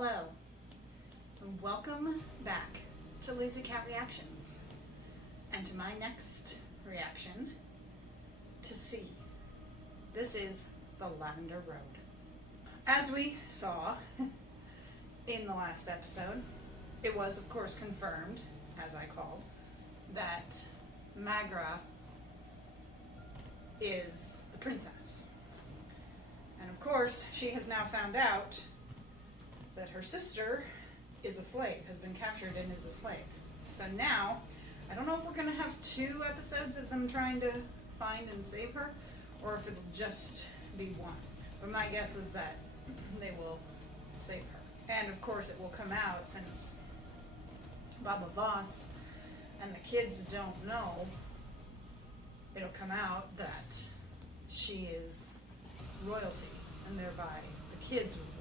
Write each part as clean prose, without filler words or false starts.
Hello, and welcome back to Lazy Cat Reactions, and to my next reaction to C. This is the Lavender Road. As we saw in the last episode, it was of course confirmed, as I called, that Magra is the princess. And of course, she has now found out that her sister is a slave, has been captured and is a slave. So now, I don't know if we're going to have 2 episodes of them trying to find and save her, or if it'll just be 1. But my guess is that they will save her. And of course it will come out, since Baba Voss and the kids don't know, it'll come out that she is royalty, and thereby the kids are royalty.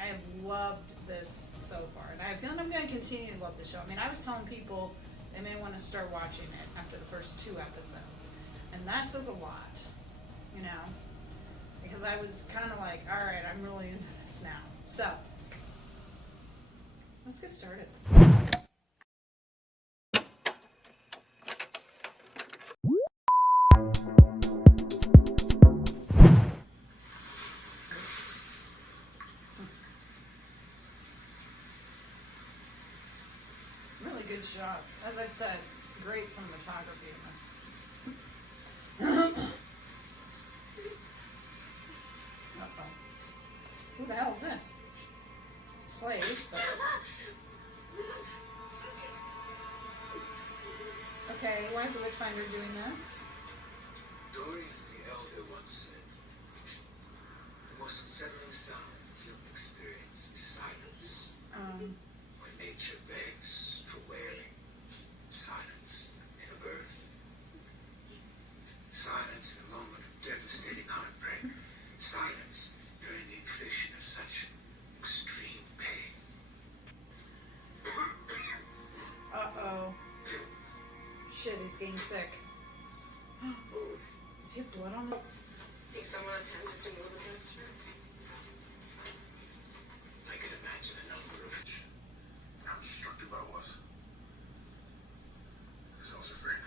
I have loved this so far, and I have a feeling I'm going to continue to love the show. I mean, I was telling people they may want to start watching it after the first 2 episodes, and that says a lot, you know, because I was kind of like, alright, I'm really into this now. So, let's get started. Really good shots. As I've said, great cinematography in this. Uh-oh. Who the hell is this? Slave, but... Okay, why is the Witchfinder doing this? Dorian the Elder once said, the most unsettling sound human experience is silence. When nature begs for wailing, silence in a birth. Silence in a moment of devastating heartbreak. Silence during the infliction of such extreme pain. Uh-oh. Shit, he's getting sick. Does he have blood on him? Think someone attempted to move against her? I can imagine a number of how destructive I was. Because I was afraid.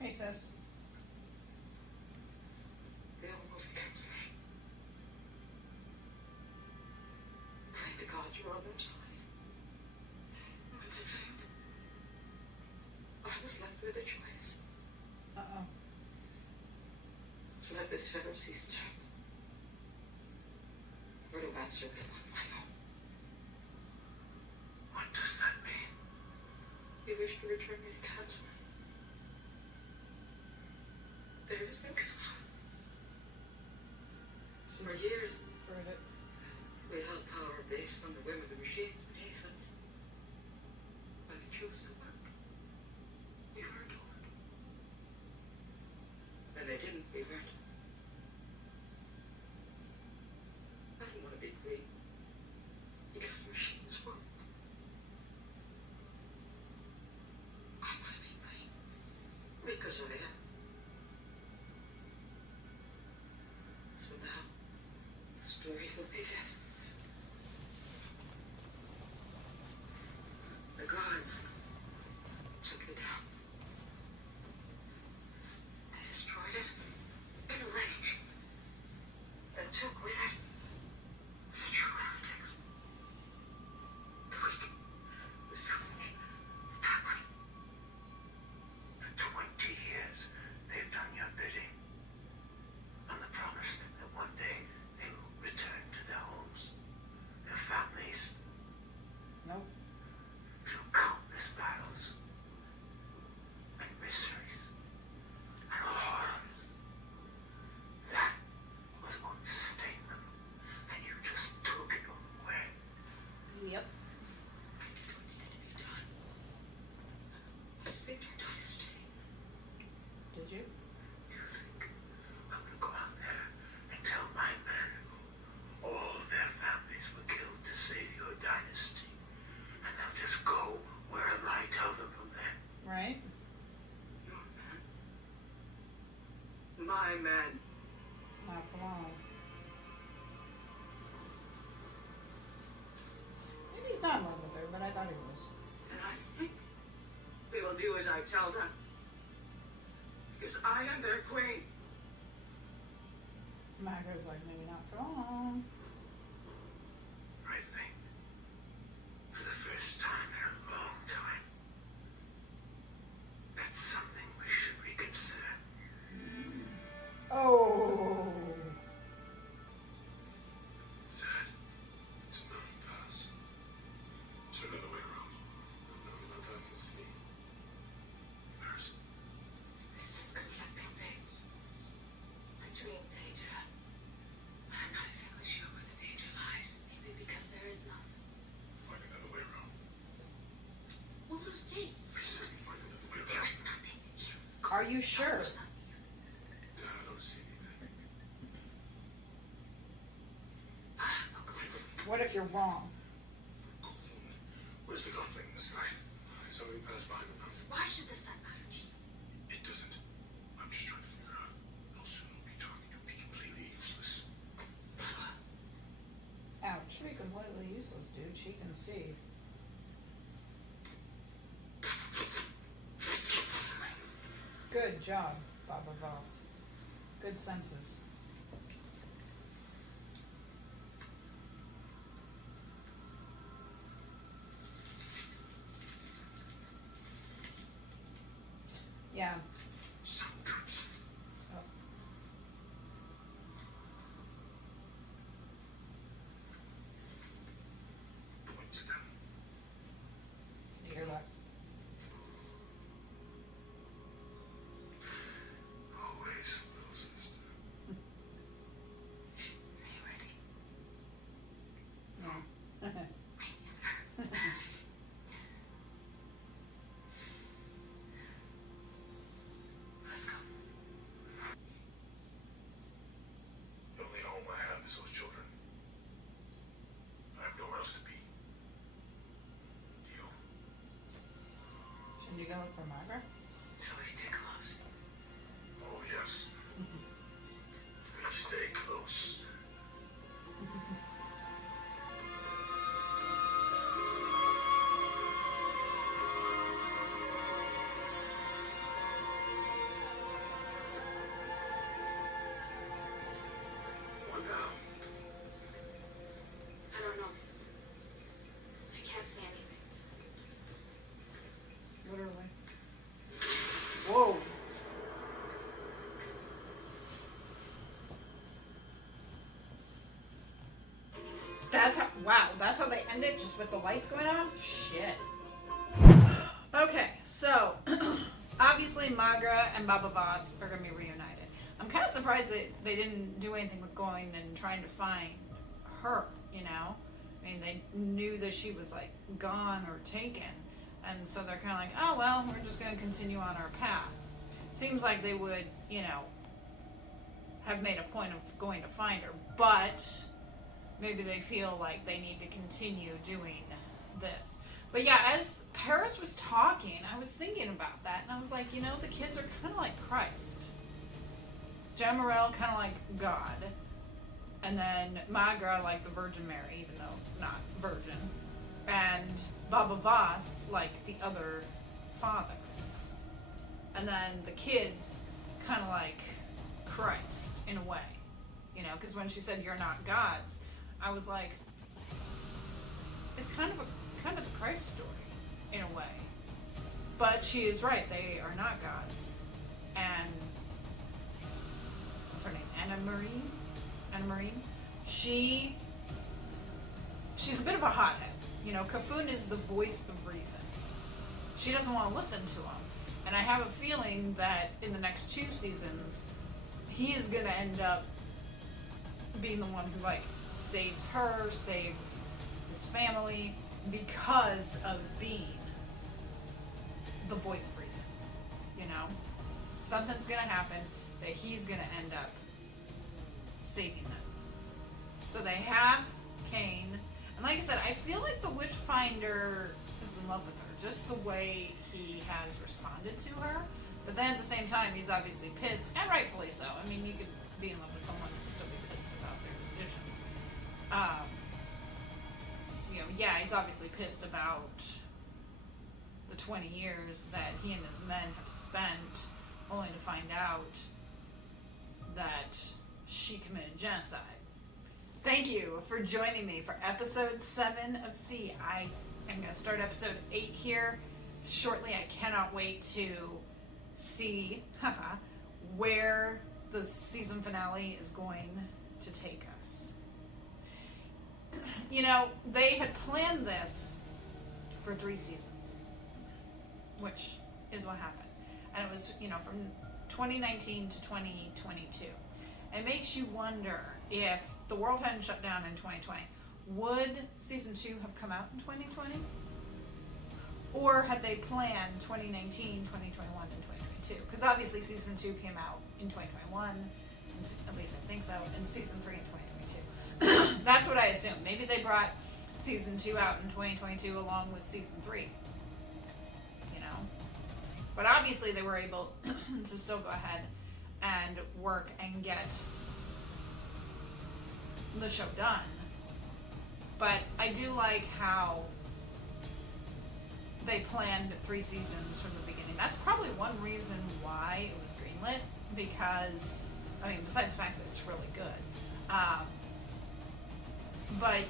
Hey, sis. They all move against me. Thank the gods you're on their side. But they failed. I was left with a choice. Uh-oh. To let this Pharisee stand. Or to answer with my own. What does that mean? You wish to return me to counsel. There is no counsel. For years, Heard it. we held power based on the whim of the machines beneath us. When we chose to work, we were adored. When they didn't, we weren't. I didn't want to be queen because the machines work. I want to be queen because I am. So now, the story will be this. The gods took it down. They destroyed it. my man. Not for long. Maybe he's not in love with her, but I thought he was. And I think they will do as I tell them. Because I am their queen. Margaret's like, maybe not for long. I think, for the first time in a long time, that's something we should reconsider. Oh. Dad, it's a mountain pass. Check the other way around. No, not that I can see. Embarrassing. I sense conflicting things. I dream danger. I'm not exactly sure where the danger lies. Maybe because there is none. Find another way around. Well, so states. I said find another way There around. is nothing. Are you sure? There's nothing. Dad, I don't see anything. I'll go. What if you're wrong? Where's the conflict in the sky? It's already passed behind the mountains. Why should the sun matter to you? It doesn't. I'm just trying to figure out how soon we'll be talking. You'll be completely useless. Ouch. Be completely useless, dude. She can see. Good job, Baba Voss. Good senses. Yeah. Sometimes. Oh. Point to them. Did you hear that? Always, little sister. Are you ready? No. Let's go. The only home I have is those children. I have nowhere else to be. You. Shouldn't you go look for Margaret? So we stay close. Oh, yes. We stay close. What now? I don't know. I can't see anything. Literally. Whoa. That's how they end it, just with the lights going on? Shit. Okay, so obviously Magra and Baba Voss are gonna be reunited. I'm kind of surprised that they didn't do anything with going and trying to find her, you know? I mean, they knew that she was like gone or taken, and so they're kind of like, oh well, we're just gonna continue on our path. Seems like they would, you know, have made a point of going to find her, but maybe they feel like they need to continue doing this. But yeah, as Paris was talking, I was thinking about that, and I was like, you know, the kids are kind of like Christ. Jen Morel kind of like God, and then Magra like the Virgin Mary, even though not virgin, and Baba Voss like the other father, and then the kids kind of like Christ in a way, you know, because when she said you're not gods, I was like, it's kind of the Christ story in a way, but she is right, they are not gods. And what's her name, Anna Marie, she's a bit of a hothead, you know. Kafun is the voice of reason. She doesn't want to listen to him, and I have a feeling that in the next 2 seasons he is going to end up being the one who like saves her, saves his family, because of being the voice of reason. You know, something's gonna happen that he's gonna end up saving them. So they have Cain, and like I said, I feel like the Witchfinder is in love with her, just the way he has responded to her. But then at the same time, he's obviously pissed, and rightfully so. I mean, you could be in love with someone and still be pissed about their decisions. Yeah, he's obviously pissed about the 20 years that he and his men have spent only to find out that she committed genocide. Thank you for joining me for episode 7 of C. I am going to start episode 8 here shortly. I cannot wait to see where the season finale is going to take us. They had planned this for 3 seasons, which is what happened. And it was, from 2019 to 2022. It makes you wonder, if the world hadn't shut down in 2020, would season 2 have come out in 2020? Or had they planned 2019, 2021, and 2022? Because obviously season 2 came out in 2021, at least I think so, and season 3 in 2022. That's what I assume. Maybe they brought season 2 out in 2022 along with season 3. But obviously they were able to still go ahead and work and get the show done. But I do like how they planned 3 seasons from the beginning. That's probably one reason why it was greenlit, because, besides the fact that it's really good. But,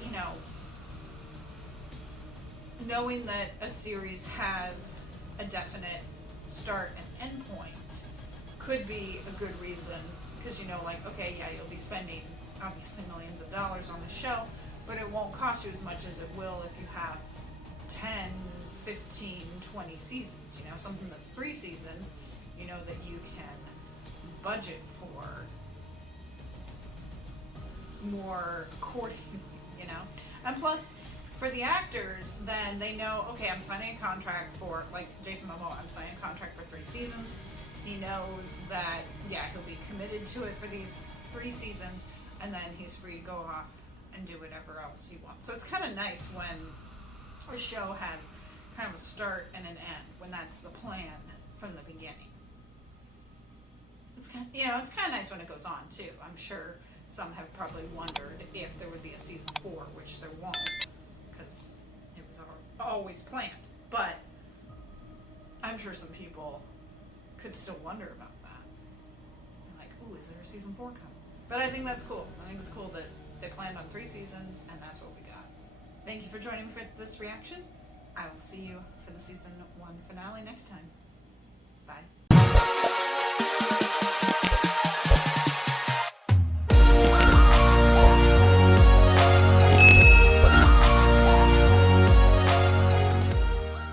knowing that a series has a definite start and end point could be a good reason, because okay, yeah, you'll be spending obviously millions of dollars on the show, but it won't cost you as much as it will if you have 10, 15, 20 seasons, something that's 3 seasons, that you can budget for more accordingly, and plus, for the actors, then they know, okay, I'm signing a contract for, like Jason Momoa, I'm signing a contract for 3 seasons. He knows that, yeah, he'll be committed to it for these 3 seasons, and then he's free to go off and do whatever else he wants. So it's kind of nice when a show has kind of a start and an end, when that's the plan from the beginning. It's kind of, it's kind of nice when it goes on, too. I'm sure some have probably wondered if there would be a season 4, which there won't, because it was always planned. But I'm sure some people could still wonder about that. Like, ooh, is there a season 4 coming? But I think that's cool. I think it's cool that they planned on 3 seasons, and that's what we got. Thank you for joining me for this reaction. I will see you for the season 1 finale next time. Bye.